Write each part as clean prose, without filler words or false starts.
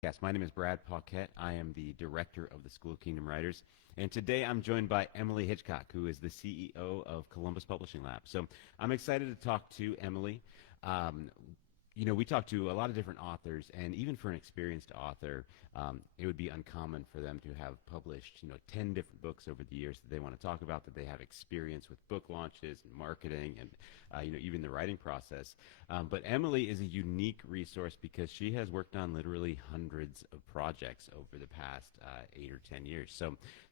Yes, my name is Brad Paquette. I am the director of the School of Kingdom Writers. And today I'm joined by Emily Hitchcock, who is the CEO of Columbus Publishing Lab. So I'm excited to talk to Emily. Um, we talk to a lot of different authors, and even for an experienced author, it would be uncommon for them to have published, 10 different books over the years that they want to talk about, that they have experience with book launches and marketing and, even the writing process. But Emily is a unique resource because she has worked on literally hundreds of projects over the past 8 or 10 years.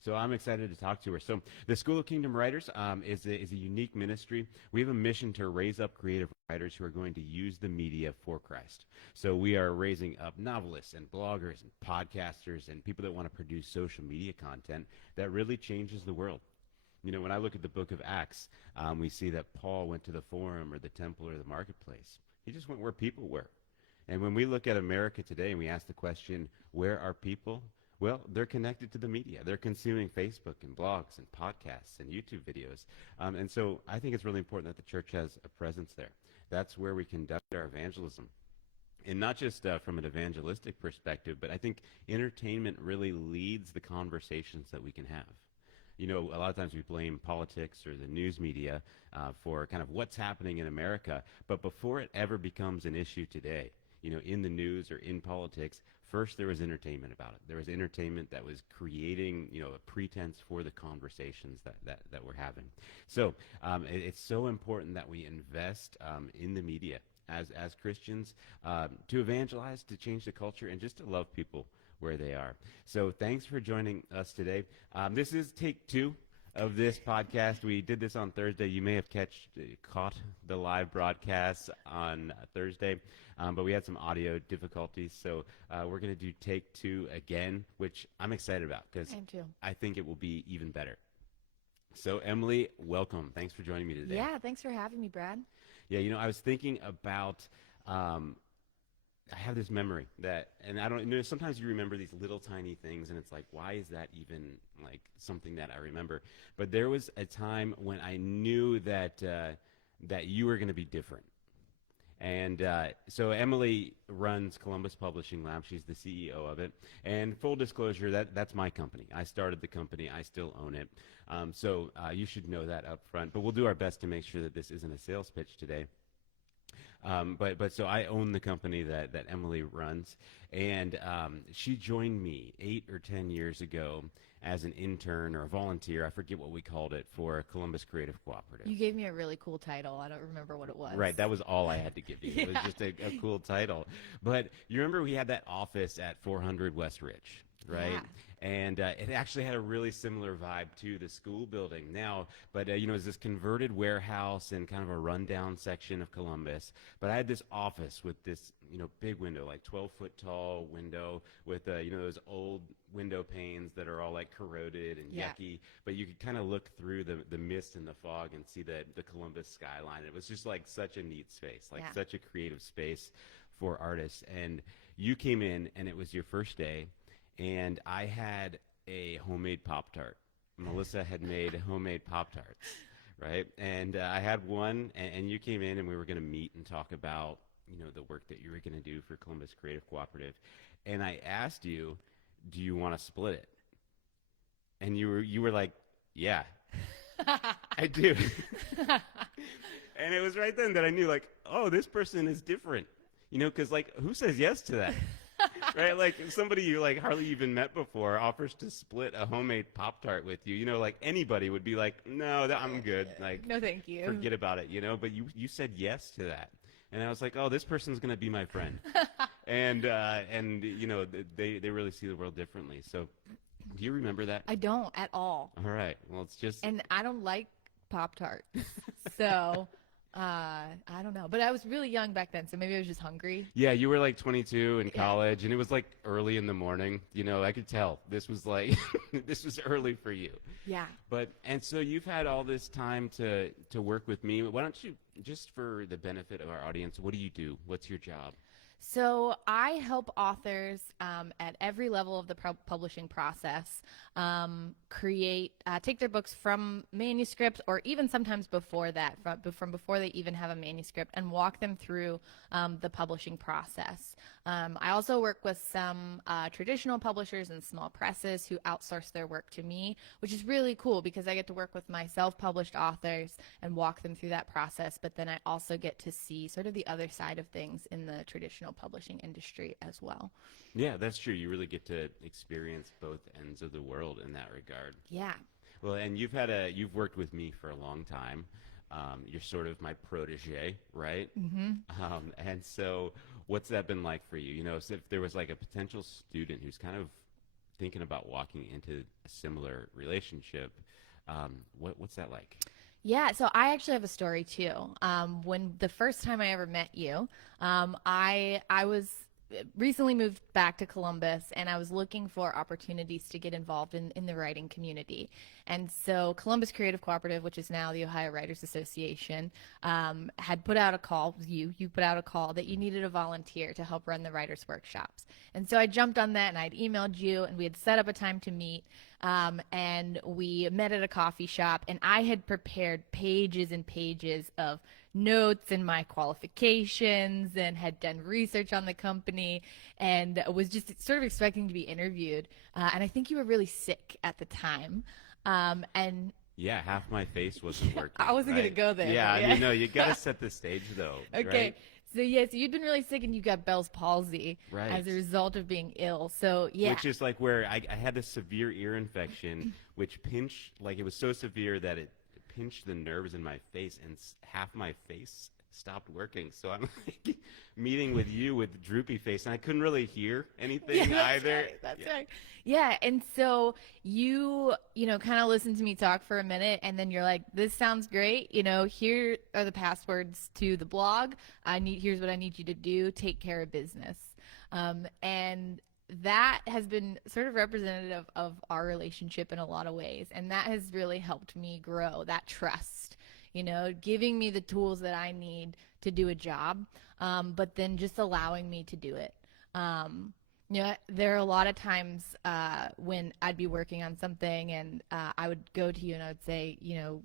So I'm excited to talk to her. So the School of Kingdom Writers is a unique ministry. We have a mission to raise up creative writers who are going to use the media for Christ. So we are raising up novelists and bloggers and podcasters and people that want to produce social media content that really changes the world. When I look at the book of Acts, we see that Paul went to the forum or the temple or the marketplace. He just went where people were. And when we look at America today and we ask the question, where are people? Well, they're connected to the media. They're consuming Facebook and blogs and podcasts and YouTube videos. And so I think it's really important that the church has a presence there. That's where we conduct our evangelism. And not just from an evangelistic perspective, but I think entertainment really leads the conversations that we can have. A lot of times we blame politics or the news media for kind of what's happening in America. But before it ever becomes an issue today, in the news or in politics, first there was entertainment about it. There was entertainment that was creating, a pretense for the conversations that we're having. So it's so important that we invest in the media as Christians to evangelize, to change the culture, and just to love people where they are. So thanks for joining us today. This is take 2 of this podcast. We did this on Thursday. You may have caught the live broadcast on Thursday, but we had some audio difficulties. So we're going to do take 2 again, which I'm excited about because I think it will be even better. So Emily, welcome. Thanks for joining me today. Yeah, thanks for having me, Brad. Yeah, I was thinking about I have this memory that, and I don't know, sometimes you remember these little tiny things and it's like, why is that even like something that I remember? But there was a time when I knew that you were going to be different. And so Emily runs Columbus Publishing Lab. She's the CEO of it. And full disclosure, that's my company. I started the company. I still own it. So you should know that up front. But we'll do our best to make sure that this isn't a sales pitch today. But so I own the company that Emily runs, and she joined me 8 or 10 years ago as an intern or a volunteer. I forget what we called it, for Columbus Creative Cooperative. You gave me a really cool title. I don't remember what it was. Right, that was all I had to give you. Yeah. It was just a cool title. But you remember we had that office at 400 West Ridge, right? Yeah. And it actually had a really similar vibe to the school building now, but it's this converted warehouse and kind of a rundown section of Columbus. But I had this office with this, big window, like 12-foot tall window with, those old window panes that are all like corroded and yucky. But you could kind of look through the mist and the fog and see the Columbus skyline. It was just like such a neat space, like such a creative space for artists. And you came in, and it was your first day. And I had a homemade Pop-Tart. Melissa had made homemade Pop-Tarts, right? And I had one, and you came in, and we were going to meet and talk about, the work that you were going to do for Columbus Creative Cooperative. And I asked you, do you want to split it? And you were like, yeah, I do. And it was right then that I knew, like, oh, this person is different, because, like, who says yes to that? Right, like somebody you like hardly even met before offers to split a homemade Pop-Tart with you. Like anybody would be like, no, I'm good. Like, no, thank you. Forget about it. But you said yes to that, and I was like, oh, this person's gonna be my friend, and they really see the world differently. So, do you remember that? I don't at all. All right. Well, it's just, and I don't like Pop-Tarts, so. I don't know, but I was really young back then, so maybe I was just hungry. Yeah, you were like 22 in college, and it was like early in the morning. I could tell this was like this was early for you. Yeah. And so you've had all this time to work with me. Why don't you, just for the benefit of our audience, what do you do? What's your job? So I help authors at every level of the publishing process take their books from manuscript, or even sometimes before that, from before they even have a manuscript, and walk them through the publishing process. I also work with some traditional publishers and small presses who outsource their work to me, which is really cool because I get to work with my self-published authors and walk them through that process. But then I also get to see sort of the other side of things in the traditional publishing industry as well. Yeah, that's true. You really get to experience both ends of the world in that regard. Yeah. Well, and you've worked with me for a long time. You're sort of my protege, right? And so, what's that been like for you? You know, so if there was like a potential student who's kind of thinking about walking into a similar relationship, what's that like? Yeah, so I actually have a story too. When the first time I ever met you, I was recently moved back to Columbus and I was looking for opportunities to get involved in the writing community. And so Columbus Creative Cooperative, which is now the Ohio Writers Association, had put out a call, you put out a call that you needed a volunteer to help run the writers' workshops. And so I jumped on that and I'd emailed you and we had set up a time to meet. And we met at a coffee shop and I had prepared pages and pages of notes and my qualifications and had done research on the company and was just sort of expecting to be interviewed. And I think you were really sick at the time. And Yeah, half my face wasn't working. I wasn't going to go there. Yeah, you know, you got to set the stage though. Okay. Right? So yes, you'd been really sick and you got Bell's palsy Right. as a result of being ill. So yeah. Which is like where I had this severe ear infection, which pinched, like it was so severe that it pinched the nerves in my face and half my face stopped working. So I'm like meeting with you with droopy face and I couldn't really hear anything either. Right, that's right. Yeah, and so you know, kind of listen to me talk for a minute and then you're like, this sounds great. You know, here are the passwords to the blog. Here's what I need you to do. Take care of business. And that has been sort of representative of our relationship in a lot of ways. And that has really helped me grow that trust, you know, giving me the tools that I need to do a job, but then just allowing me to do it. You know, there are a lot of times when I'd be working on something and I would go to you and I would say, you know,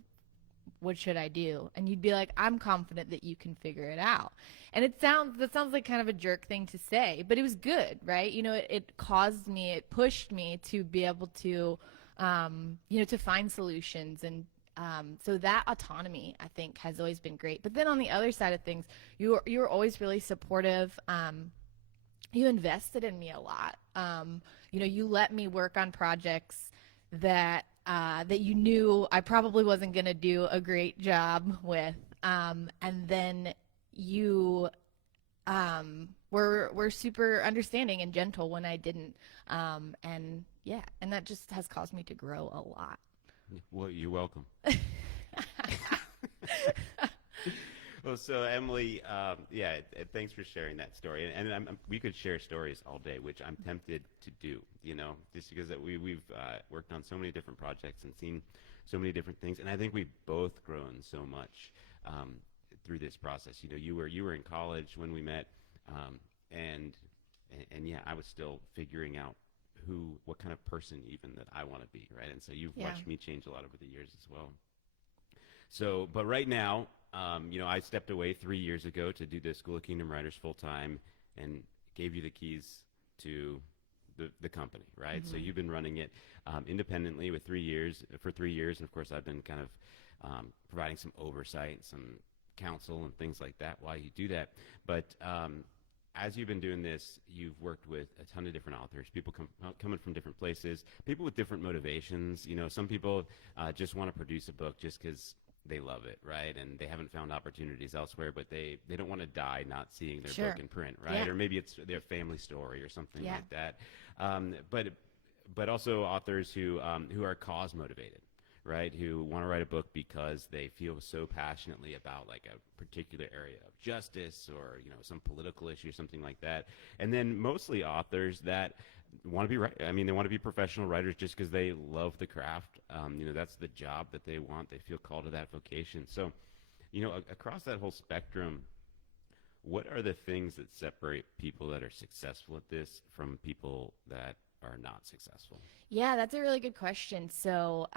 what should I do? And you'd be like, I'm confident that you can figure it out. And that sounds like kind of a jerk thing to say, but it was good, right? You know, it pushed me to be able to, you know, to find solutions. And so that autonomy, I think, has always been great. But then on the other side of things, you were always really supportive. You invested in me a lot. You know, you let me work on projects that you knew I probably wasn't going to do a great job with. And then you were super understanding and gentle when I didn't. And yeah, and that just has caused me to grow a lot. Well, you're welcome. Well, so Emily, thanks for sharing that story. And we could share stories all day, which I'm tempted to do, you know, just because we've worked on so many different projects and seen so many different things. And I think we've both grown so much through this process. You know, you were in college when we met, and yeah, I was still figuring out what kind of person even that I want to be, right? And so you've watched me change a lot over the years as well. So, but right now, you know, I stepped away 3 years ago to do the School of Kingdom Writers full time and gave you the keys to the company, right? So you've been running it independently for 3 years, and of course I've been kind of providing some oversight, some counsel and things like that while you do that. But as you've been doing this, you've worked with a ton of different authors, people coming from different places, people with different motivations. You know, some people just want to produce a book just because they love it, right? And they haven't found opportunities elsewhere, but they don't want to die not seeing their book in print, right? Yeah. Or maybe it's their family story or something like that. But also authors who are cause motivated, right? Who want to write a book because they feel so passionately about like a particular area of justice or, you know, some political issue or something like that. And then mostly authors that want to be they want to be professional writers just because they love the craft. You know, that's the job that they want. They feel called to that vocation. So, you know, across that whole spectrum, what are the things that separate people that are successful at this from people that are not successful? Yeah, that's a really good question. So,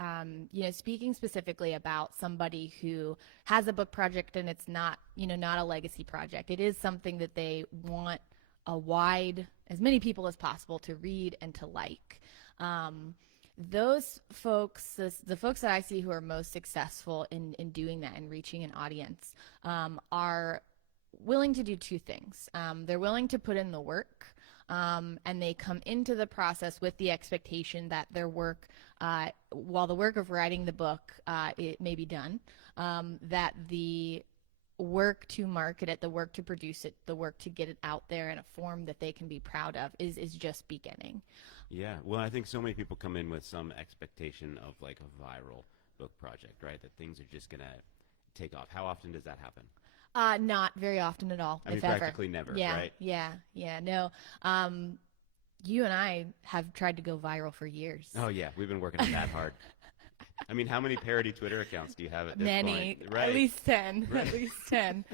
you know, speaking specifically about somebody who has a book project and it's not, you know, not a legacy project, it is something that they want as many people as possible to read and to like. Those folks, the folks that I see who are most successful in doing that and reaching an audience, are willing to do two things. They're willing to put in the work, and they come into the process with the expectation that their work, while the work of writing the book, it may be done, that the work to market it, the work to produce it, the work to get it out there in a form that they can be proud of is just beginning. Yeah, well, I think so many people come in with some expectation of like a viral book project, right? That things are just gonna take off. How often does that happen? Not very often at all, I mean, if ever. practically never, Yeah, right? yeah. No, you and I have tried to go viral for years. Oh yeah, we've been working on that hard. I mean, how many parody Twitter accounts do you have at this Many, point? Right. at least 10, Right. at least 10.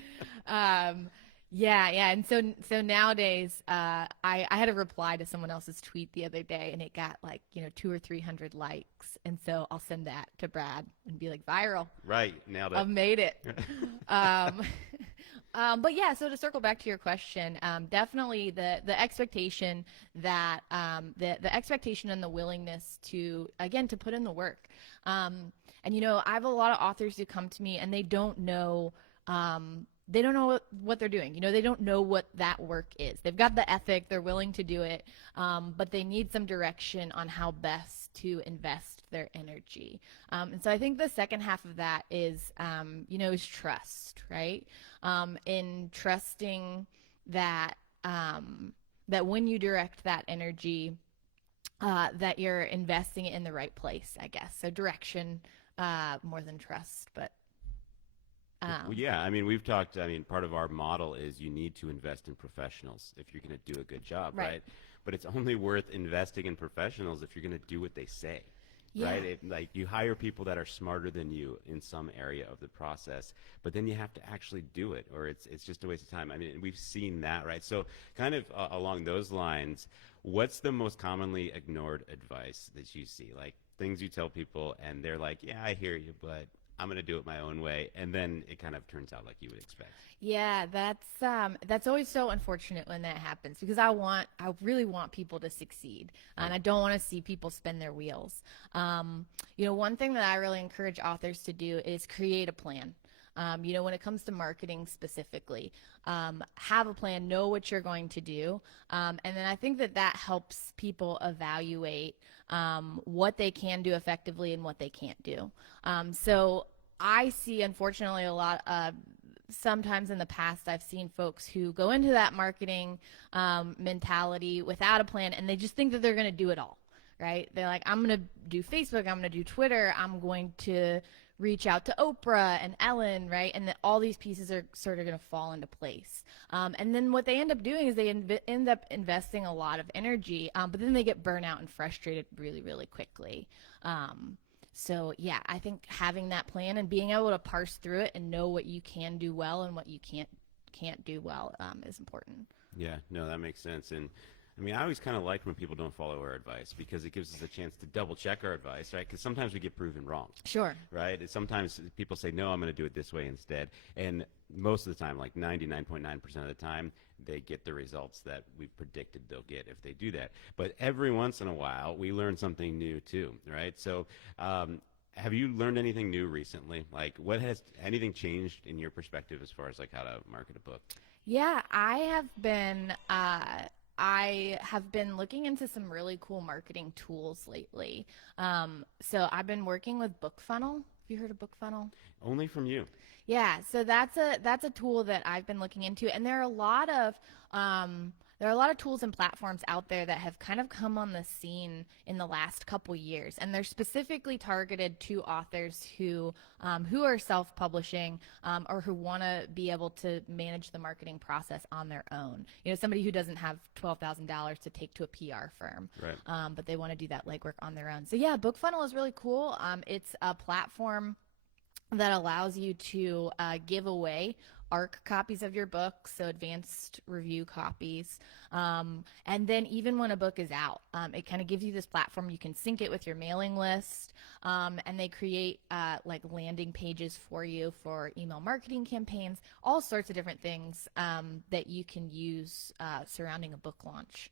Yeah, and so nowadays, I had a reply to someone else's tweet the other day, and it got like 200 or 300 likes, and so I'll send that to Brad and be like, viral. Right, nailed it. I've made it. But yeah, so to circle back to your question, definitely the expectation that the expectation and the willingness to again to put in the work. And I have a lot of authors who come to me and they don't know what they're doing. They don't know what that work is. They've got the ethic, they're willing to do it, but they need some direction on how best to invest their energy. And so I think the second half of that is trust, right? In trusting that that when you direct that energy, that you're investing it in the right place, I guess. So direction more than trust, but. Well, yeah, I mean, we've talked, I mean, part of our model is you need to invest in professionals if you're going to do a good job, right? But it's only worth investing in professionals if you're going to do what they say, right? Like, you hire people that are smarter than you in some area of the process, but then you have to actually do it, or it's just a waste of time. I mean, we've seen that, right? So kind of along those lines, what's the most commonly ignored advice that you see? Like, things you tell people, and they're like, yeah, I hear you, but I'm going to do it my own way, and then it kind of turns out like you would expect. Yeah, that's always so unfortunate when that happens because I really want people to succeed, and I don't want to see people spin their wheels. One thing that I really encourage authors to do is create a plan. When it comes to marketing specifically, have a plan, know what you're going to do, and then I think that helps people evaluate what they can do effectively and what they can't do. So I see, unfortunately, a lot sometimes in the past I've seen folks who go into that marketing mentality without a plan, and they just think that they're going to do it all, right? They're like, I'm going to do Facebook, I'm going to do Twitter, I'm going to reach out to Oprah and Ellen, right? And that all these pieces are sort of going to fall into place. And then what they end up doing is they end up investing a lot of energy, but then they get burnt out and frustrated really, really quickly. So yeah, I think having that plan and being able to parse through it and know what you can do well and what you can't do well is important. Yeah, no, that makes sense. And I mean, I always kind of like when people don't follow our advice because it gives us a chance to double check our advice, right? Because sometimes we get proven wrong. Sure. Right? Sometimes people say, no, I'm going to do it this way instead. And most of the time, like 99.9% of the time, they get the results that we predicted they'll get if they do that. But every once in a while, we learn something new too, right? So have you learned anything new recently? Like, has anything changed in your perspective as far as like how to market a book? Yeah, I have been looking into some really cool marketing tools lately. So I've been working with BookFunnel. Have you heard of BookFunnel? Only from you. Yeah, so that's a tool that I've been looking into, and there are a lot of tools and platforms out there that have kind of come on the scene in the last couple years, and they're specifically targeted to authors who are self-publishing or who want to be able to manage the marketing process on their own. Somebody who doesn't have $12,000 to take to a PR firm, right. But they want to do that legwork on their own. So yeah, BookFunnel is really cool. It's a platform that allows you to give away ARC copies of your book, so advanced review copies. And then even when a book is out, it kind of gives you this platform. You can sync it with your mailing list, and they create like landing pages for you for email marketing campaigns, all sorts of different things that you can use surrounding a book launch.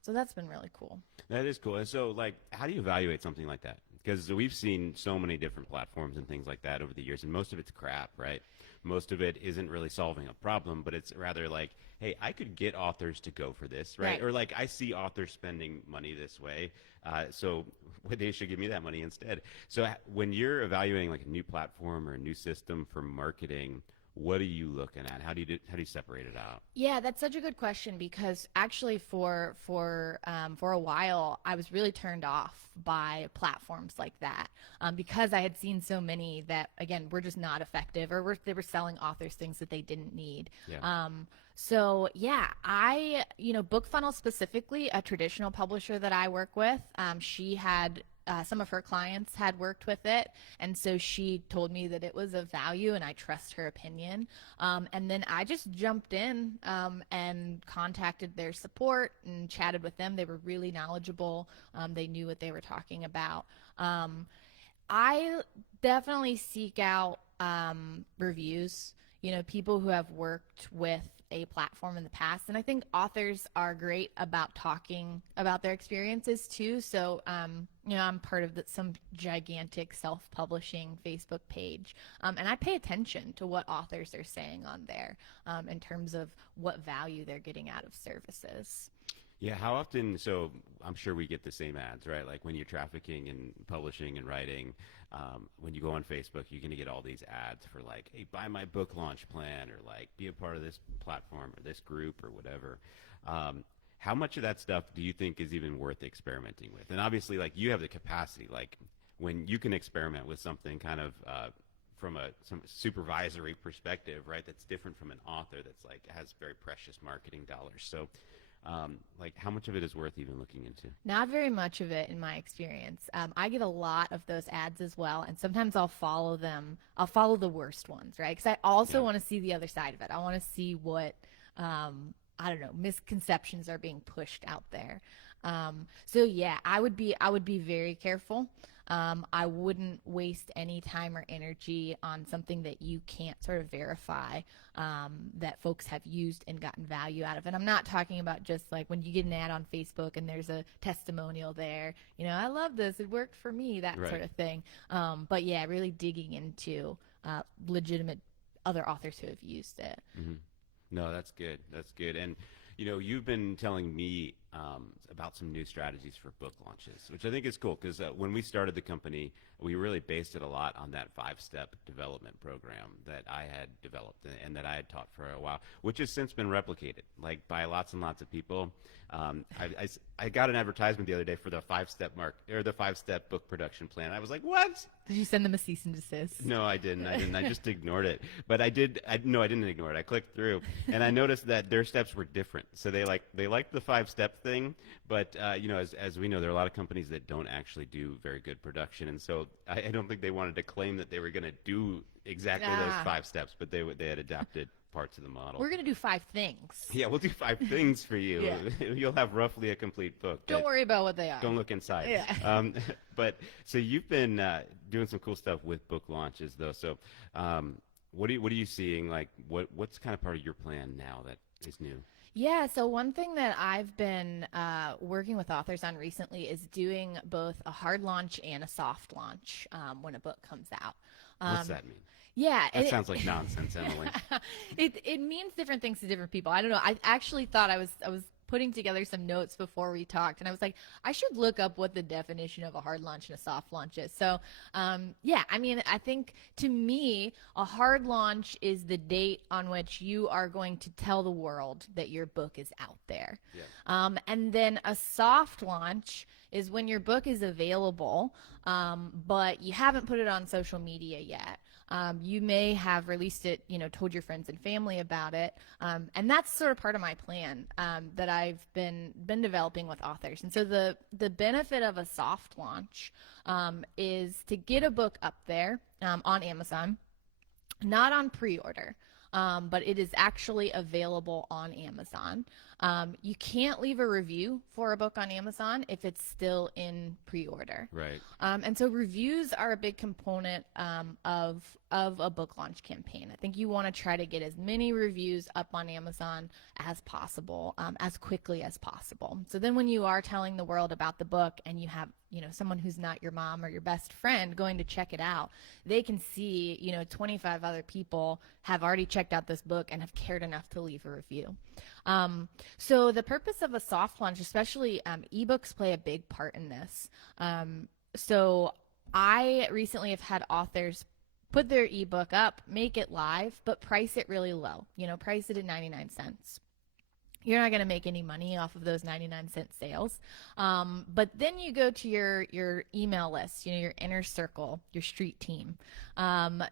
So that's been really cool. That is cool. And so, like, how do you evaluate something like that? Because we've seen so many different platforms and things like that over the years, and most of it's crap, right? Most of it isn't really solving a problem, but it's rather like, hey, I could get authors to go for this, right? Right. Or like, I see authors spending money this way, so they should give me that money instead. So when you're evaluating like a new platform or a new system for marketing, what are you looking at? How do you separate it out? Yeah, that's such a good question because actually for a while I was really turned off by platforms like that because I had seen so many that again were just not effective or they were selling authors things that they didn't need. Yeah. So yeah, BookFunnel specifically, a traditional publisher that I work with, she had some of her clients had worked with it, and so she told me that it was of value, and I trust her opinion. And then I just jumped in and contacted their support and chatted with them. They were really knowledgeable. They knew what they were talking about. I definitely seek out reviews, people who have worked with a platform in the past. And I think authors are great about talking about their experiences too. So, I'm part of some gigantic self-publishing Facebook page. And I pay attention to what authors are saying on there in terms of what value they're getting out of services. Yeah, how often? So I'm sure we get the same ads, right? Like when you're trafficking and publishing and writing, when you go on Facebook, you're going to get all these ads for like, hey, buy my book launch plan or like be a part of this platform or this group or whatever. How much of that stuff do you think is even worth experimenting with? And obviously, like you have the capacity, like when you can experiment with something kind of from some supervisory perspective, right? That's different from an author that's like has very precious marketing dollars. So like how much of it is worth even looking into? Not very much of it in my experience. I get a lot of those ads as well, and sometimes I'll follow them. I'll follow the worst ones, right? Because I also want to see the other side of it. I want to see what, I don't know, misconceptions are being pushed out there. So yeah, I would be very careful. I wouldn't waste any time or energy on something that you can't sort of verify that folks have used and gotten value out of. And I'm not talking about just like when you get an ad on Facebook and there's a testimonial there, I love this, it worked for me, that Right. sort of thing. But yeah, really digging into legitimate other authors who have used it. Mm-hmm. No, that's good. That's good. And you've been telling me about some new strategies for book launches, which I think is cool because when we started the company, we really based it a lot on that 5-step development program that I had developed and that I had taught for a while, which has since been replicated like by lots and lots of people. I got an advertisement the other day for the 5-step the 5-step book production plan. I was like, what? Did you send them a cease and desist? No, I didn't. I just ignored it. But I did. No, I didn't ignore it. I clicked through, and I noticed that their steps were different. So they liked the 5-step thing, but as we know, there are a lot of companies that don't actually do very good production, and so I don't think they wanted to claim that they were going to do exactly those 5 steps, but they had adapted parts of the model. We're going to do 5 things. Yeah, we'll do 5 things for you. Yeah. You'll have roughly a complete book. Don't worry about what they are. Don't look inside. Yeah. But so you've been doing some cool stuff with book launches, though. So what are you seeing? Like, what's kind of part of your plan now that is new? Yeah, so one thing that I've been working with authors on recently is doing both a hard launch and a soft launch when a book comes out. What's that mean? Yeah. That sounds like nonsense, Emily. It means different things to different people. I don't know. I actually thought I was putting together some notes before we talked, and I was like, I should look up what the definition of a hard launch and a soft launch is. So, yeah, I mean, I think to me, a hard launch is the date on which you are going to tell the world that your book is out there. Yeah. And then a soft launch is when your book is available, but you haven't put it on social media yet. You may have released it, told your friends and family about it. And that's sort of part of my plan that I've been developing with authors. And so the benefit of a soft launch is to get a book up there on Amazon, not on pre-order. but it is actually available on Amazon. You can't leave a review for a book on Amazon if it's still in pre-order. Right. And so reviews are a big component of a book launch campaign. I think you want to try to get as many reviews up on Amazon as possible, as quickly as possible. So then when you are telling the world about the book and you have, someone who's not your mom or your best friend going to check it out, they can see, 25 other people have already checked out this book and have cared enough to leave a review. So the purpose of a soft launch, especially ebooks, play a big part in this. So I recently have had authors put their ebook up, make it live, but price it really low. Price it at 99 cents. You're not going to make any money off of those 99-cent sales. But then you go to your email list, your inner circle, your street team,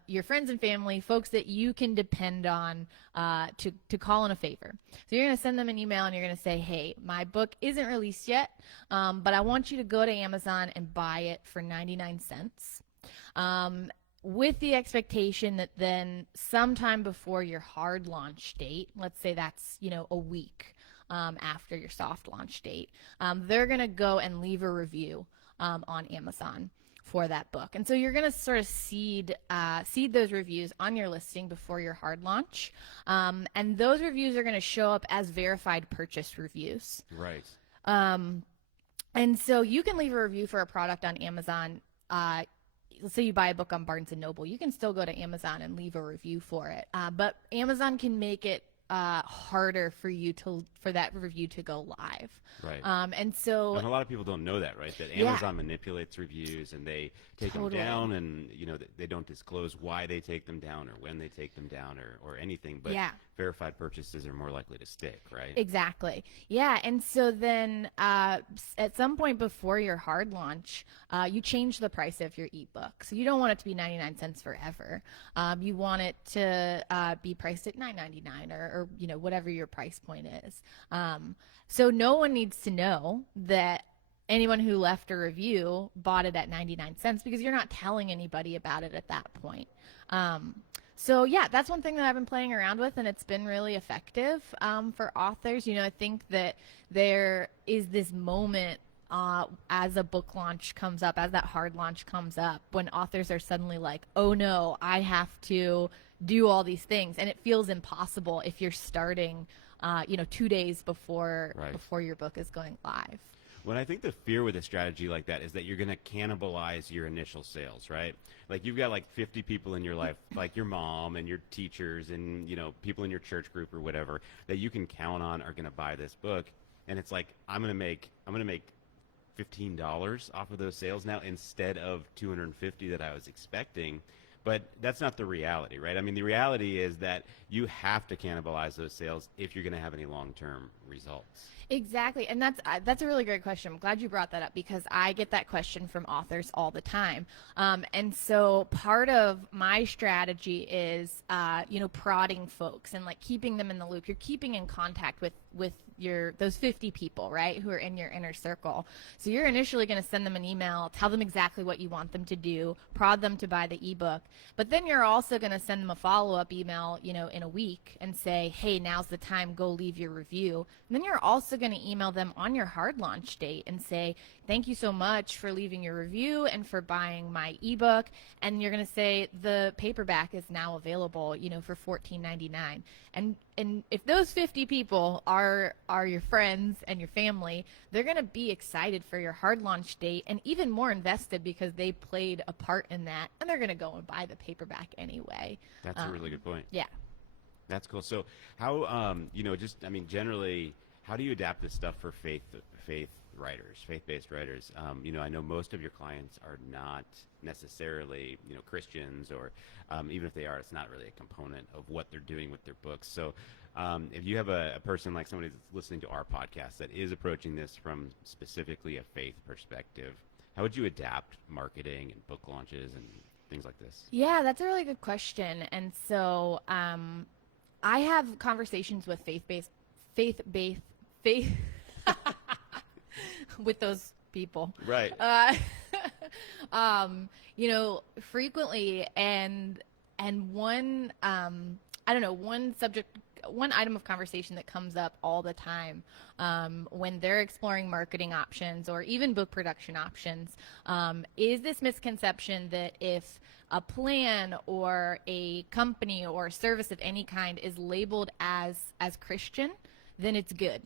your friends and family, folks that you can depend on to call in a favor. So you're going to send them an email and you're going to say, hey, my book isn't released yet, but I want you to go to Amazon and buy it for 99 cents. With the expectation that then sometime before your hard launch date, let's say that's, a week after your soft launch date, they're going to go and leave a review on Amazon for that book. And so you're going to sort of seed those reviews on your listing before your hard launch. And those reviews are going to show up as verified purchase reviews. Right. And so you can leave a review for a product on Amazon. Let's say you buy a book on Barnes & Noble, you can still go to Amazon and leave a review for it. But Amazon can make it harder for that review to go live. Right. And a lot of people don't know that, right? That Amazon manipulates reviews and they take them down, and they don't disclose why they take them down or when they take them down or anything. But verified purchases are more likely to stick, right? Exactly. Yeah. And so then at some point before your hard launch, you change the price of your ebook. So you don't want it to be 99 cents forever. You want it to be priced at $9.99 or whatever your price point is. So no one needs to know that anyone who left a review bought it at 99 cents because you're not telling anybody about it at that point. So yeah, that's one thing that I've been playing around with, and it's been really effective for authors. I think that there is this moment as a book launch comes up, as that hard launch comes up, when authors are suddenly like, oh no, I have to do all these things. And it feels impossible if you're starting 2 days before your book is going live. Well, I think the fear with a strategy like that is that you're going to cannibalize your initial sales, right? Like you've got like 50 people in your life, like your mom and your teachers and, people in your church group or whatever that you can count on are going to buy this book. And it's like, I'm going to make $15 off of those sales now instead of $250 that I was expecting. But that's not the reality, right? I mean, the reality is that you have to cannibalize those sales if you're going to have any long-term results. Exactly. And that's a really great question. I'm glad you brought that up because I get that question from authors all the time. And so part of my strategy is, prodding folks and like keeping them in the loop. You're keeping in contact with those 50 people, right, who are in your inner circle. So you're initially going to send them an email, tell them exactly what you want them to do, prod them to buy the ebook. But then you're also going to send them a follow-up email, in a week and say, hey, now's the time, go leave your review. And then you're also going to email them on your hard launch date and say, thank you so much for leaving your review and for buying my ebook. And you're going to say the paperback is now available, for $14.99. And if those 50 people are your friends and your family, they're going to be excited for your hard launch date and even more invested because they played a part in that, and they're going to go and buy the paperback anyway. That's a really good point. Yeah. That's cool. So how, generally, how do you adapt this stuff for faith-based writers? I know most of your clients are not necessarily, Christians, or even if they are, it's not really a component of what they're doing with their books. So if you have a person like somebody that's listening to our podcast that is approaching this from specifically a faith perspective, how would you adapt marketing and book launches and things like this? Yeah, that's a really good question. And so I have conversations with faith with those people. Right. Frequently, and one, I don't know, one item of conversation that comes up all the time when they're exploring marketing options or even book production options is this misconception that if a plan or a company or a service of any kind is labeled as Christian, then it's good.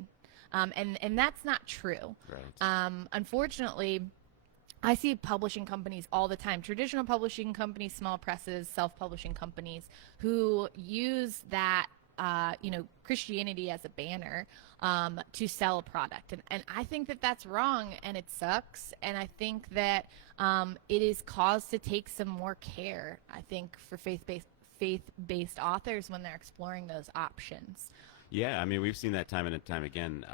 And that's not true. Right. Unfortunately, I see publishing companies all the time, traditional publishing companies, small presses, self-publishing companies who use that, Christianity as a banner to sell a product. And I think that that's wrong and it sucks. And I think that it is cause to take some more care, I think, for faith-based authors when they're exploring those options. Yeah, I mean, we've seen that time and time again.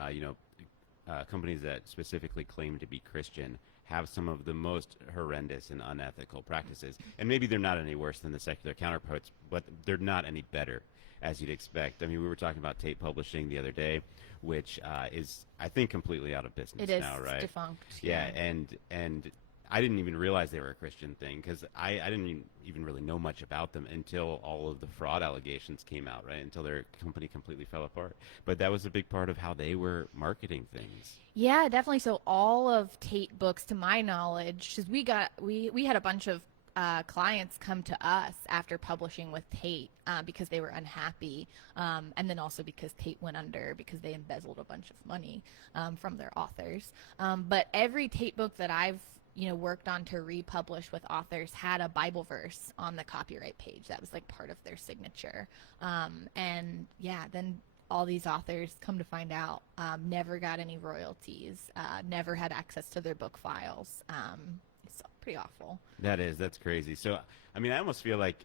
Companies that specifically claim to be Christian have some of the most horrendous and unethical practices. And maybe they're not any worse than the secular counterparts, but they're not any better, as you'd expect. I mean, we were talking about Tate Publishing the other day, which is, I think, completely out of business now, right? Defunct. Yeah, and I didn't even realize they were a Christian thing because I didn't even really know much about them until all of the fraud allegations came out, right? Until their company completely fell apart. But that was a big part of how they were marketing things. Yeah, definitely. So all of Tate books, to my knowledge, because we had a bunch of clients come to us after publishing with Tate because they were unhappy, and then also because Tate went under because they embezzled a bunch of money from their authors. But every Tate book that I've worked on to republish with authors had a Bible verse on the copyright page. That was like part of their signature. And yeah, then all these authors, come to find out, never got any royalties, never had access to their book files. It's pretty awful. That's crazy. So, I mean, I almost feel like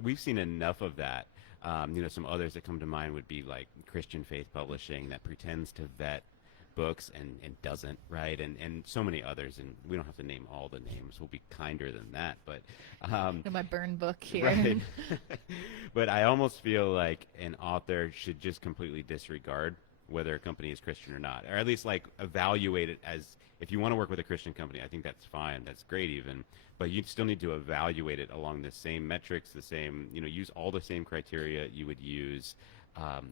we've seen enough of that. Some others that come to mind would be like Christian Faith Publishing that pretends to vet books and doesn't, right? And so many others, and we don't have to name all the names. We'll be kinder than that, but My burn book here. right. But I almost feel like an author should just completely disregard whether a company is Christian or not, or at least like evaluate it as, if you want to work with a Christian company, I think that's fine, that's great even, but you still need to evaluate it along the same metrics, the same, use all the same criteria you would use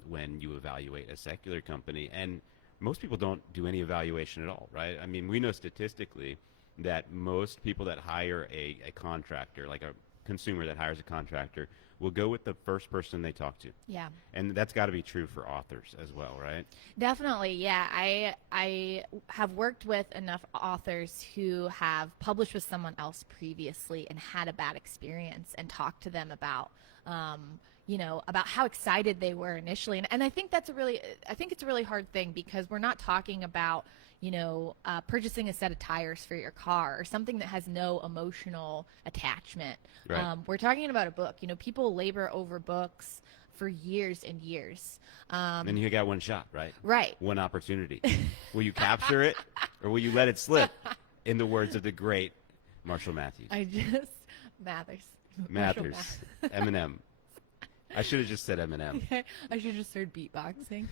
when you evaluate a secular company. And most people don't do any evaluation at all, right? I mean, we know statistically that most people that hire a contractor, like a consumer that hires a contractor, will go with the first person they talk to. Yeah. And that's got to be true for authors as well, right? Definitely, yeah. I have worked with enough authors who have published with someone else previously and had a bad experience and talked to them about about how excited they were initially. And I think it's a really hard thing because we're not talking about, purchasing a set of tires for your car or something that has no emotional attachment. Right. We're talking about a book. People labor over books for years and years. And you got one shot, right? Right. One opportunity. Will you capture it or will you let it slip? In the words of the great Marshall Mathers. Mathers. Eminem. I should have just said Eminem. I should have just started beatboxing.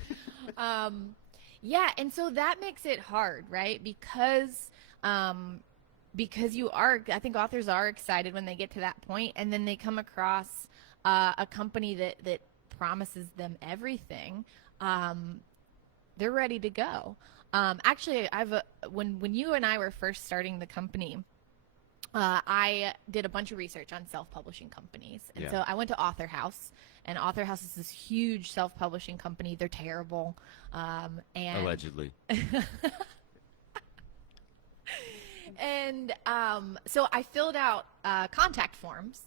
Yeah, and so that makes it hard, right? Because I think authors are excited when they get to that point, and then they come across a company that promises them everything. They're ready to go. Actually, when you and I were first starting the company, I did a bunch of research on self-publishing companies. And so I went to Author House, and Author House is this huge self-publishing company. They're terrible. And allegedly. And so I filled out contact forms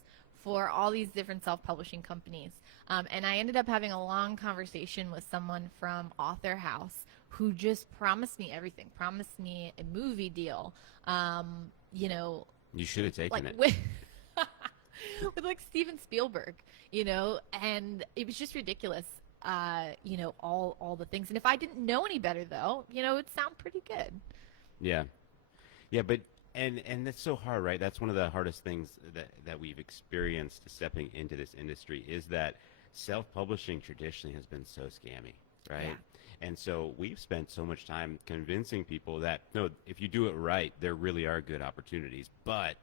for all these different self-publishing companies. And I ended up having a long conversation with someone from Author House who just promised me everything, promised me a movie deal, You should have taken it. with like Steven Spielberg, and it was just ridiculous, all the things. And if I didn't know any better, though, it'd sound pretty good. Yeah. Yeah, but and that's so hard, right? That's one of the hardest things that we've experienced stepping into this industry is that self-publishing traditionally has been so scammy, right? Yeah. And so we've spent so much time convincing people that, no, if you do it right, there really are good opportunities. But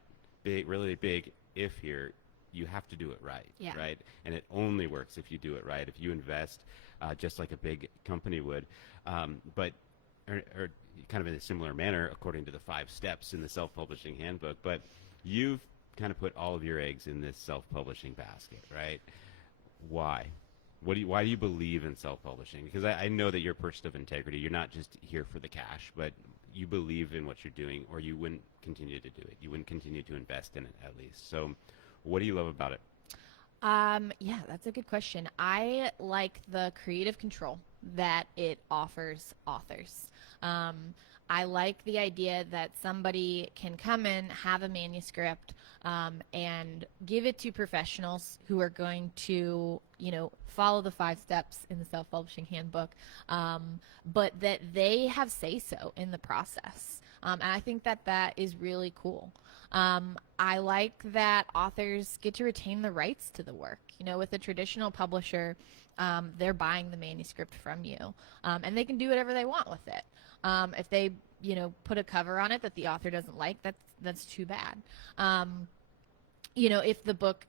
really big if here, you have to do it right, Yeah. right? And it only works if you do it right, if you invest just like a big company would. But or kind of in a similar manner, according to the 5 steps in the self-publishing handbook. But you've kind of put all of your eggs in this self-publishing basket, right? Why? Why do you believe in self-publishing? Because I know that you're a person of integrity. You're not just here for the cash, but you believe in what you're doing, or you wouldn't continue to do it. You wouldn't continue to invest in it, at least. So, what do you love about it? Yeah, that's a good question. I like the creative control that it offers authors. Um, I like the idea that somebody can come in, have a manuscript, and give it to professionals who are going to, follow the 5 steps in the self-publishing handbook, but that they have say-so in the process. And I think that that is really cool. I like that authors get to retain the rights to the work. With a traditional publisher, they're buying the manuscript from you, and they can do whatever they want with it. If they, put a cover on it that the author doesn't like, that's too bad. If the book,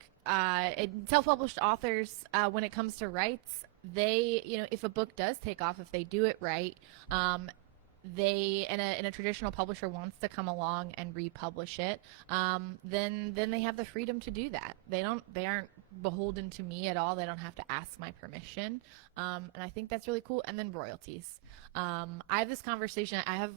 self-published authors, when it comes to rights, they, if a book does take off, if they do it right, they and a traditional publisher wants to come along and republish it, then they have the freedom to do that. They aren't beholden to me at all. They don't have to ask my permission, and I think that's really cool. And then royalties. I have this conversation. I have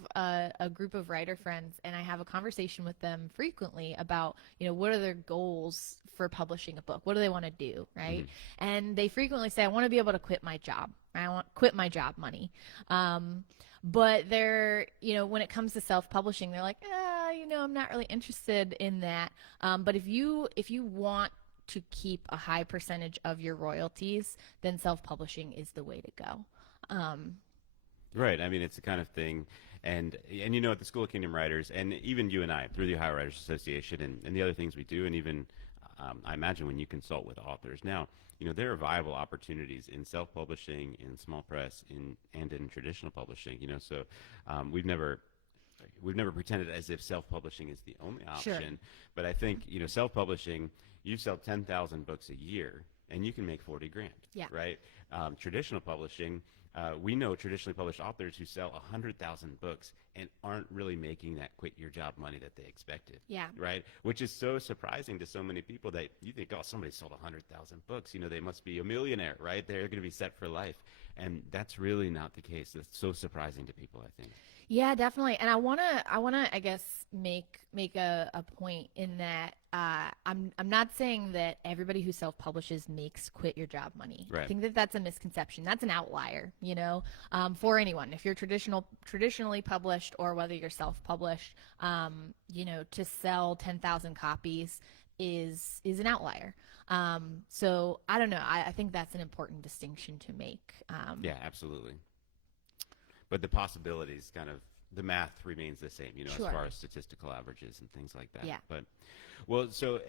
a group of writer friends, and I have a conversation with them frequently about what are their goals for publishing a book. What do they want to do, right? Mm-hmm. And they frequently say, I want to be able to quit my job. I want quit my job money. But they're, when it comes to self-publishing, they're like, I'm not really interested in that. But if you want to keep a high percentage of your royalties, then self-publishing is the way to go. Right. I mean, it's the kind of thing, and at the School of Kingdom Writers, and even you and I, through the Ohio Writers Association and the other things we do, and even I imagine when you consult with authors now, there are viable opportunities in self-publishing, in small press, and in traditional publishing. So we've never pretended as if self-publishing is the only option. Sure. But I think self-publishing, you sell 10,000 books a year, and you can make 40 grand. Yeah. Right. Traditional publishing. We know traditionally published authors who sell 100,000 books and aren't really making that quit your job money that they expected. Yeah. Right? Which is so surprising to so many people that you think, oh, somebody sold 100,000 books. They must be a millionaire, right? They're going to be set for life. And that's really not the case. That's so surprising to people, I think. Yeah, definitely. And I wanna, I guess, make a point in that I'm not saying that everybody who self-publishes makes quit your job money. Right. I think that that's a misconception. That's an outlier, for anyone. If you're traditionally published or whether you're self-published, to sell 10,000 copies is an outlier. So I don't know. I think that's an important distinction to make. Yeah, absolutely. But the possibilities, kind of, the math remains the same, Sure. As far as statistical averages and things like that. Yeah. But,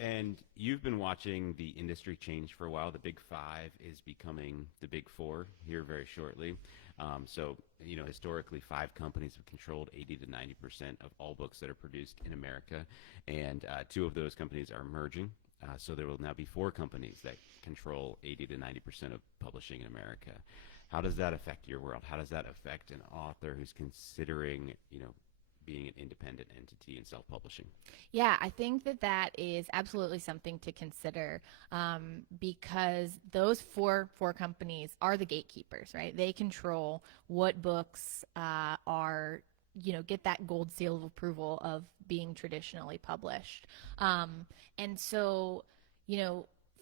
and you've been watching the industry change for a while. The Big Five is becoming the Big Four here very shortly. Historically, 5 companies have controlled 80 to 90% of all books that are produced in America, and 2 of those companies are merging. So there will now be 4 companies that control 80 to 90% of publishing in America. How does that affect your world? How does that affect an author who's considering, being an independent entity in self-publishing? Yeah, I think that is absolutely something to consider, because those four companies are the gatekeepers, right? They control what books are, get that gold seal of approval of being traditionally published. And so,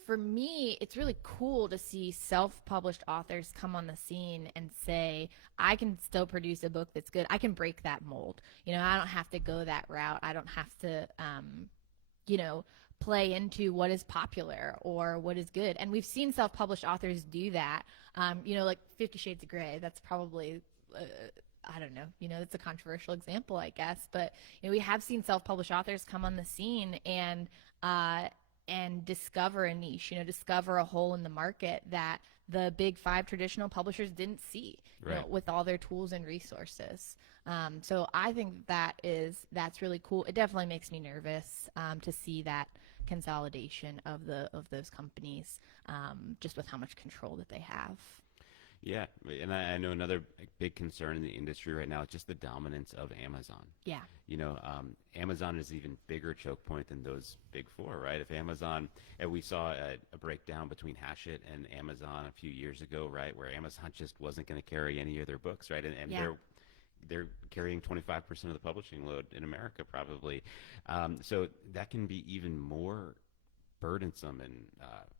for me, it's really cool to see self-published authors come on the scene and say, I can still produce a book that's good. I can break that mold. I don't have to go that route. I don't have to, play into what is popular or what is good. And we've seen self-published authors do that. Like 50 Shades of Grey, that's probably, I don't know, it's a controversial example, I guess. But, we have seen self-published authors come on the scene and discover a niche, discover a hole in the market that the Big Five traditional publishers didn't see, right, with all their tools and resources. So I think that's really cool. It definitely makes me nervous to see that consolidation of those companies, just with how much control that they have. Yeah, and I know another big concern in the industry right now is just the dominance of Amazon. Yeah. Amazon is an even bigger choke point than those big four, right? If Amazon, and we saw a breakdown between Hachette and Amazon a few years ago, right, where Amazon just wasn't going to carry any of their books, right, and Yeah. they're carrying 25% of the publishing load in America, probably. So that can be even more burdensome and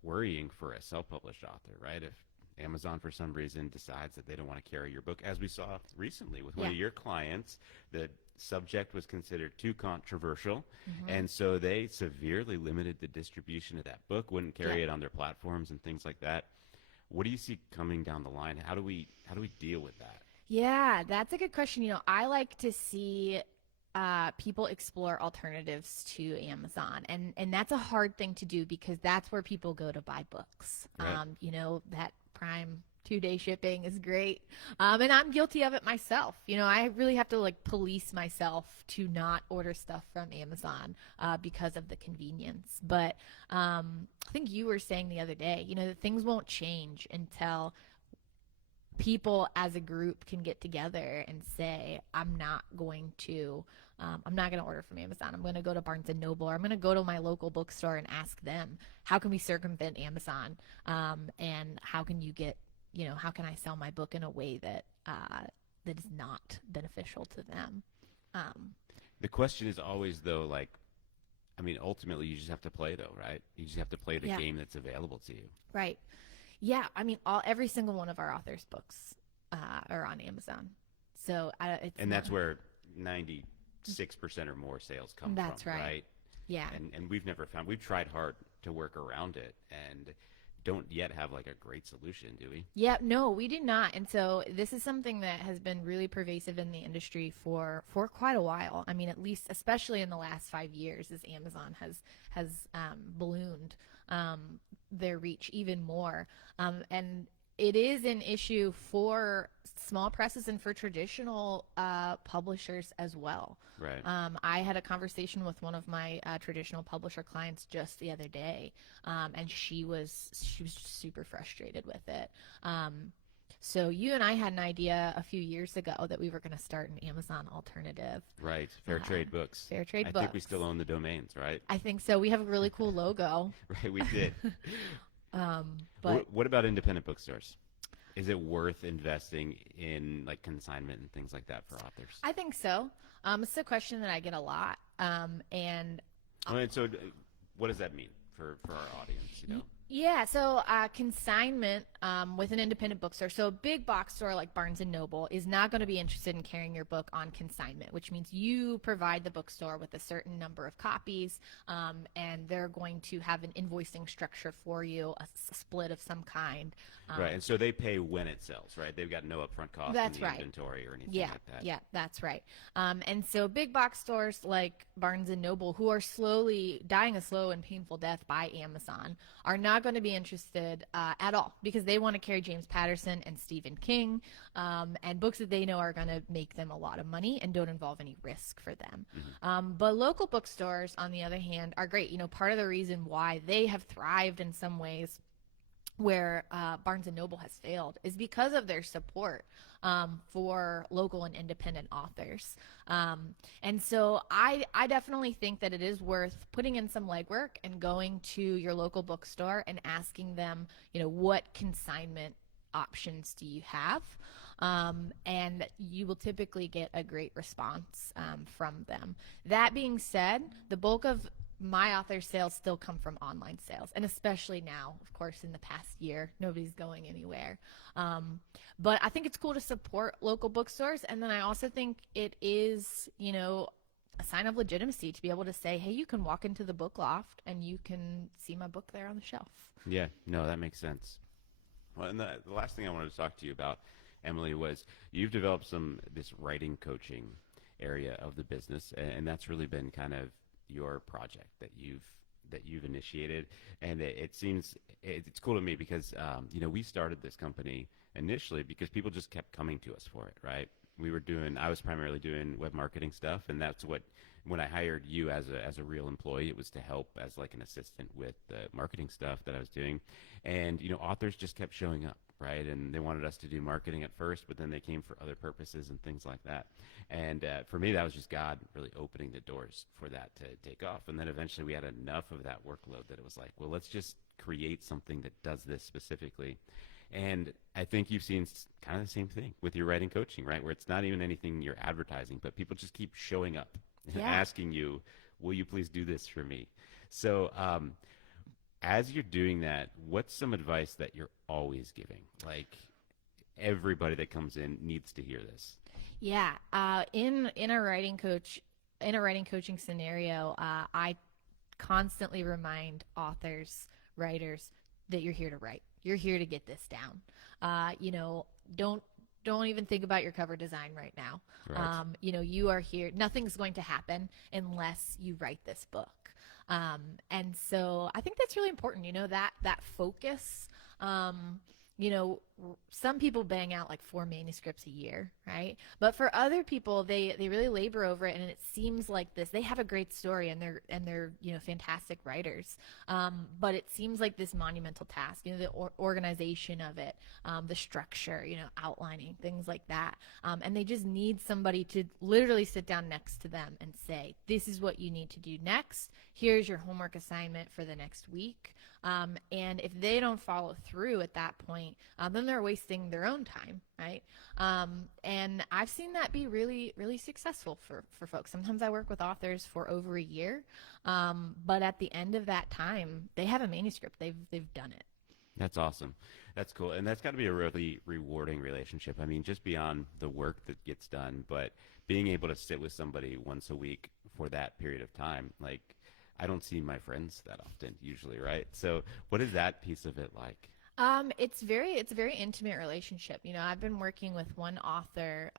worrying for a self-published author, right? If Amazon, for some reason, decides that they don't want to carry your book, as we saw recently with one of your clients, the subject was considered too controversial, and so they severely limited the distribution of that book, wouldn't carry it on their platforms and things like that. What do you see coming down the line? How do we deal with that? Yeah, that's a good question. I like to see people explore alternatives to Amazon, and that's a hard thing to do because that's where people go to buy books. Right. That Prime 2-day shipping is great, and I'm guilty of it myself. I really have to like police myself to not order stuff from Amazon because of the convenience. But I think you were saying the other day, that things won't change until people as a group can get together and say, I'm not going to order from Amazon. I'm going to go to Barnes and Noble, or I'm going to go to my local bookstore and ask them, how can we circumvent Amazon? And how can how can I sell my book in a way that is not beneficial to them? The question is always, though, ultimately you just have to play, though, right? You just have to play the game that's available to you. Right. Yeah, every single one of our authors' books are on Amazon. So that's where 96% or more sales come from. That's right. Yeah. And we've tried hard to work around it and don't yet have like a great solution, do we? Yeah, no, we do not. And so this is something that has been really pervasive in the industry for quite a while. At least, especially in the last 5 years, as Amazon has ballooned their reach even more. And it is an issue for small presses and for traditional publishers as well. Right. I had a conversation with one of my traditional publisher clients just the other day, and she was super frustrated with it. So you and I had an idea a few years ago that we were going to start an Amazon alternative. Right. Fair Trade Books. Fair Trade Books. I think we still own the domains, right? I think so. We have a really cool logo. Right, we did. But what about independent bookstores? Is it worth investing in like consignment and things like that for authors? I think so. It's a question that I get a lot. So what does that mean for our audience, Yeah, so consignment with an independent bookstore. So a big box store like Barnes and Noble is not going to be interested in carrying your book on consignment, which means you provide the bookstore with a certain number of copies, and they're going to have an invoicing structure for you, a split of some kind. Right, and so they pay when it sells, right? They've got no upfront cost in the inventory or anything like that. Yeah, that's right. And so big box stores like Barnes and Noble, who are slowly dying a slow and painful death by Amazon, are not going to be interested at all because they want to carry James Patterson and Stephen King and books that they know are going to make them a lot of money and don't involve any risk for them. But local bookstores, on the other hand, are great. Part of the reason why they have thrived in some ways where Barnes and Noble has failed is because of their support for local and independent authors. And so I definitely think that it is worth putting in some legwork and going to your local bookstore and asking them, what consignment options do you have? And you will typically get a great response from them. That being said, the bulk of my author sales still come from online sales, and especially now, of course, in the past year, nobody's going anywhere. But I think it's cool to support local bookstores, and then I also think it is, a sign of legitimacy to be able to say, hey, you can walk into the book loft and you can see my book there on the shelf. Yeah, no, that makes sense. Well, and the last thing I wanted to talk to you about, Emily, was you've developed this writing coaching area of the business, and that's really been kind of your project that you've initiated, and it seems it's cool to me because we started this company initially because people just kept coming to us for it, right? I was primarily doing web marketing stuff, and that's what when I hired you as a real employee, it was to help as like an assistant with the marketing stuff that I was doing. And authors just kept showing up, right? And they wanted us to do marketing at first, but then they came for other purposes and things like that. And for me, that was just God really opening the doors for that to take off. And then eventually we had enough of that workload that it was like, well, let's just create something that does this specifically. And I think you've seen kind of the same thing with your writing coaching, right? Where it's not even anything you're advertising, but people just keep showing up and Yeah. asking you, will you please do this for me? So as you're doing that, what's some advice that you're always giving? Like everybody that comes in needs to hear this. Yeah. In a writing coaching scenario, I constantly remind authors, writers, that you're here to write. You're here to get this down. Don't even think about your cover design right now. Right. You are here. Nothing's going to happen unless you write this book. And so I think that's really important. That focus. Some people bang out like 4 manuscripts a year, right? But for other people, they really labor over it, and it seems like this. They have a great story, and they're fantastic writers. But it seems like this monumental task. The organization of it, the structure, outlining things like that, and they just need somebody to literally sit down next to them and say, "This is what you need to do next. Here's your homework assignment for the next week." And if they don't follow through at that point, then they're wasting their own time, right? And I've seen that be really, really successful for folks. Sometimes I work with authors for over a year, but at the end of that time, they have a manuscript. They've done it. That's awesome. That's cool. And that's got to be a really rewarding relationship. I mean, just beyond the work that gets done, but being able to sit with somebody once a week for that period of time, like I don't see my friends that often usually, right? So what is that piece of it like? It's a very intimate relationship. I've been working with one author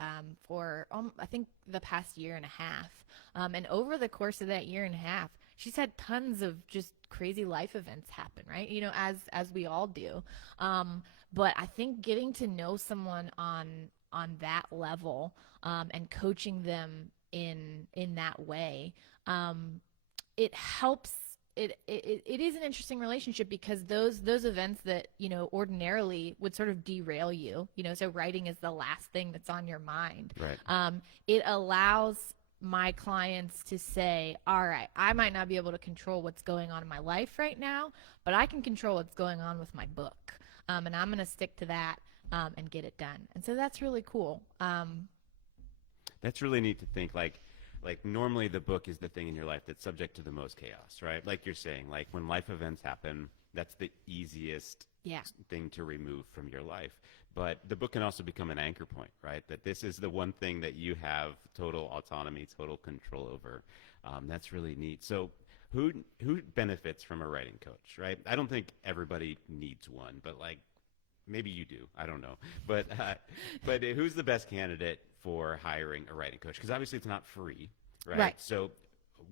for I think the past year and a half, and over the course of that year and a half, she's had tons of just crazy life events happen, right? As we all do. But I think getting to know someone on that level, and coaching them in that way, it helps. It is an interesting relationship because those events that ordinarily would sort of derail you, so writing is the last thing that's on your mind. Right. It allows my clients to say, all right, I might not be able to control what's going on in my life right now, but I can control what's going on with my book, and I'm going to stick to that, and get it done. And so that's really cool. That's really neat to think. Like normally the book is the thing in your life that's subject to the most chaos, right? Like you're saying, like when life events happen, that's the easiest Yeah. thing to remove from your life. But the book can also become an anchor point, right? That this is the one thing that you have total autonomy, total control over. That's really neat. So who benefits from a writing coach, right? I don't think everybody needs one, but like maybe you do. I don't know. But who's the best candidate for hiring a writing coach? Because obviously it's not free, right? Right. So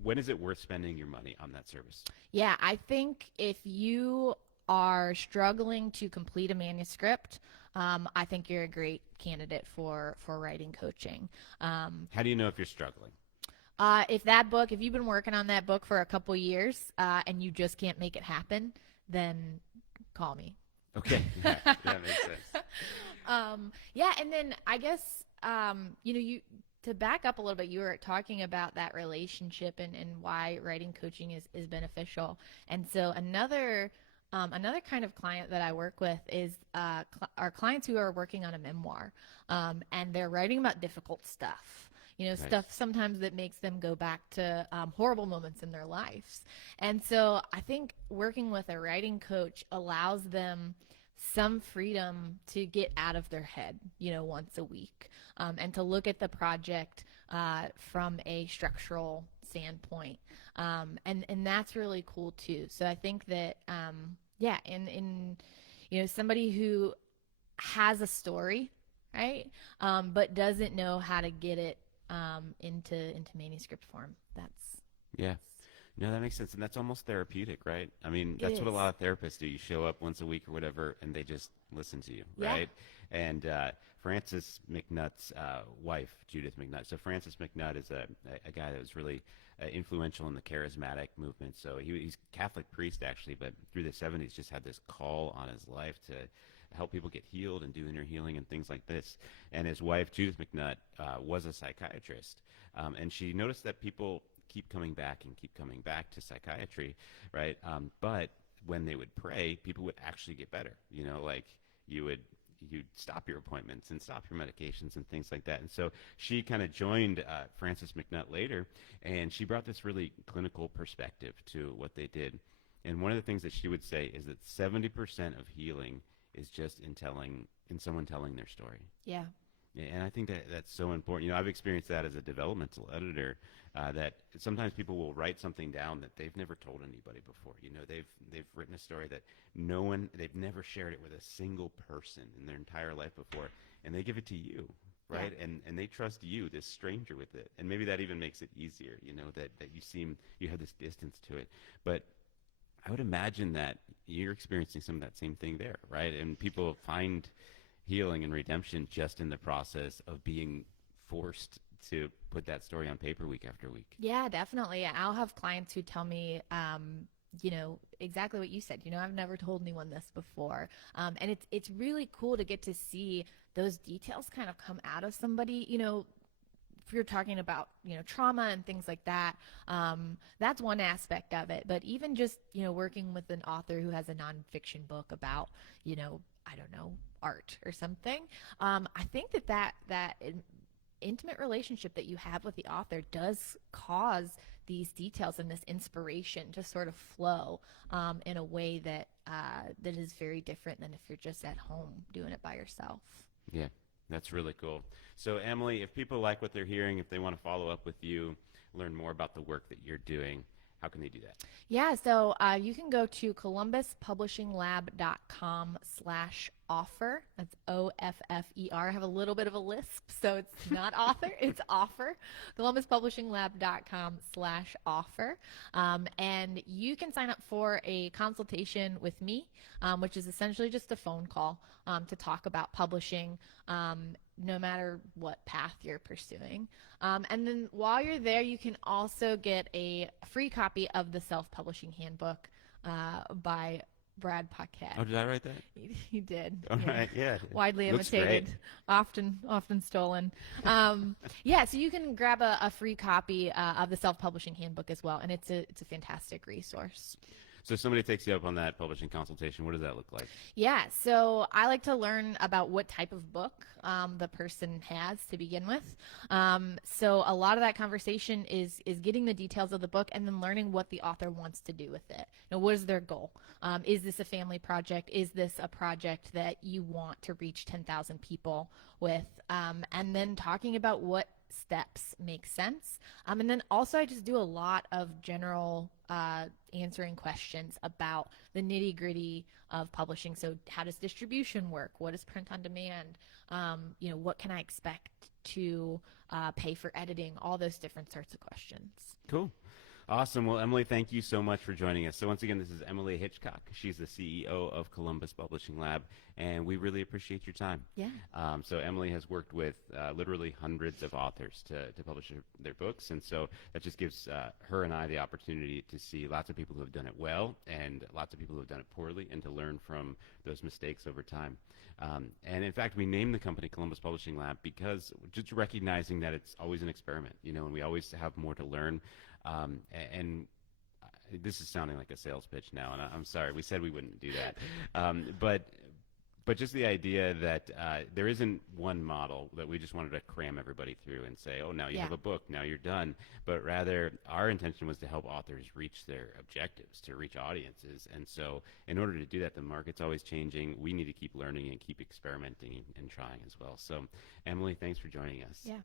when is it worth spending your money on that service? Yeah, I think if you are struggling to complete a manuscript, I think you're a great candidate for writing coaching. How do you know if you're struggling? If you've been working on that book for a couple years, and you just can't make it happen, then call me. Okay. Yeah, that makes sense. Yeah, and then I guess you to back up a little bit, you were talking about that relationship and why writing coaching is beneficial. And so another kind of client that I work with is our clients who are working on a memoir, and they're writing about difficult stuff. Nice. Stuff sometimes that makes them go back to horrible moments in their lives. And so I think working with a writing coach allows them some freedom to get out of their head, once a week, and to look at the project from a structural standpoint. And that's really cool too. So I think that, in somebody who has a story, right, but doesn't know how to get it into manuscript form. Yeah. No, that makes sense, and that's almost therapeutic, right? I mean, It that's what a is. lot of therapists do. You show up once a week or whatever, and they just listen to you, Yeah. right? And Francis McNutt's wife, Judith McNutt. So Francis McNutt is a guy that was really influential in the charismatic movement. So he's a Catholic priest actually, but through the 70s just had this call on his life to help people get healed and do inner healing and things like this. And his wife, Judith McNutt, was a psychiatrist, and she noticed that people keep coming back and keep coming back to psychiatry, right? But when they would pray, people would actually get better. You know, like you would you'd stop your appointments and stop your medications and things like that. And so she kind of joined Francis McNutt later, and she brought this really clinical perspective to what they did. And one of the things that she would say is that 70% of healing is just in someone telling their story. Yeah. Yeah, and I think that that's so important. You know, I've experienced that as a developmental editor. That sometimes people will write something down that they've never told anybody before. You know, they've written a story that they've never shared it with a single person in their entire life before, and they give it to you, right? Yeah. And they trust you, this stranger, with it, and maybe that even makes it easier. You know, that you have this distance to it, but I would imagine that you're experiencing some of that same thing there, right? And people find healing and redemption just in the process of being forced to put that story on paper week after week. Yeah, definitely. I'll have clients who tell me, exactly what you said. I've never told anyone this before, and it's really cool to get to see those details kind of come out of somebody. If you're talking about trauma and things like that, that's one aspect of it. But even just working with an author who has a nonfiction book about I don't know, art or something, I think that intimate relationship that you have with the author does cause these details and this inspiration to sort of flow in a way that is very different than if you're just at home doing it by yourself. Yeah, that's really cool. So, Emily, if people like what they're hearing, if they want to follow up with you, learn more about the work that you're doing, how can they do that? Yeah, so you can go to columbuspublishinglab.com/offer. That's OFFER. I have a little bit of a lisp, so it's not author, it's offer. columbuspublishinglab.com/offer. And you can sign up for a consultation with me, which is essentially just a phone call to talk about publishing. No matter what path you're pursuing. And then while you're there, you can also get a free copy of the Self-Publishing Handbook by Brad Paquette. Oh, did I write that? He did. All right, yeah. Widely Looks imitated, great. often stolen. Yeah, so you can grab a free copy of the Self-Publishing Handbook as well, and it's a fantastic resource. So if somebody takes you up on that publishing consultation, what does that look like? Yeah, so I like to learn about what type of book the person has to begin with. So a lot of that conversation is getting the details of the book and then learning what the author wants to do with it. What is their goal? Is this a family project? Is this a project that you want to reach 10,000 people with? And then talking about what steps make sense. And then also I just do a lot of general answering questions about the nitty gritty of publishing. So how does distribution work? What is print on demand? What can I expect to pay for editing? All those different sorts of questions. Cool. Awesome. Well, Emily, thank you so much for joining us. So once again, this is Emily Hitchcock. She's the CEO of Columbus Publishing Lab, and we really appreciate your time. Yeah. So Emily has worked with literally hundreds of authors to publish their books, and so that just gives her and I the opportunity to see lots of people who have done it well and lots of people who have done it poorly, and to learn from those mistakes over time. And in fact, we named the company Columbus Publishing Lab because just recognizing that it's always an experiment, and we always have more to learn. And this is sounding like a sales pitch now, and I'm sorry. We said we wouldn't do that. But just the idea that there isn't one model that we just wanted to cram everybody through and say, oh, now you have a book, now you're done. But rather, our intention was to help authors reach their objectives, to reach audiences. And so in order to do that, the market's always changing. We need to keep learning and keep experimenting and trying as well. So, Emily, thanks for joining us. Yeah.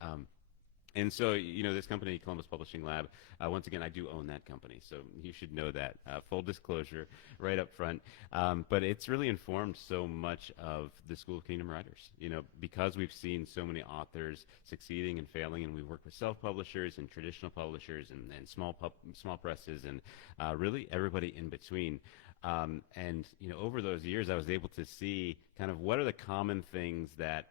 And so, this company, Columbus Publishing Lab, once again, I do own that company, so you should know that. Full disclosure right up front. But it's really informed so much of the School of Kingdom Writers, because we've seen so many authors succeeding and failing, and we've worked with self-publishers and traditional publishers and small presses and really everybody in between. Over those years, I was able to see kind of what are the common things that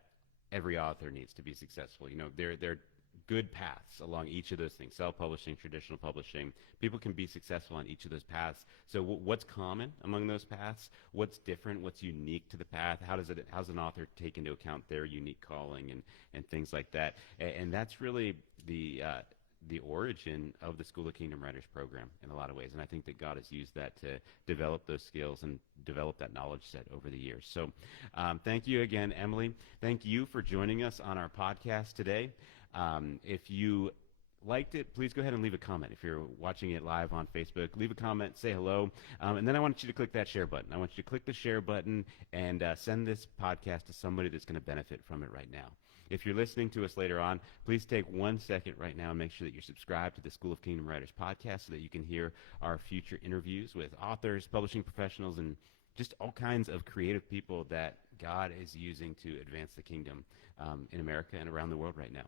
every author needs to be successful. They're good paths along each of those things: self-publishing, traditional publishing. People can be successful on each of those paths. So what's common among those paths? What's different? What's unique to the path? How's an author take into account their unique calling and things like that? And that's really the origin of the School of Kingdom Writers program in a lot of ways. And I think that God has used that to develop those skills and develop that knowledge set over the years. So thank you again, Emily. Thank you for joining us on our podcast today. If you liked it, please go ahead and leave a comment. If you're watching it live on Facebook, leave a comment, say hello, and then I want you to click that share button. I want you to click the share button and send this podcast to somebody that's going to benefit from it right now. If you're listening to us later on, please take 1 second right now and make sure that you're subscribed to the School of Kingdom Writers podcast so that you can hear our future interviews with authors, publishing professionals, and just all kinds of creative people that God is using to advance the kingdom in America and around the world right now.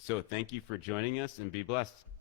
So thank you for joining us, and be blessed.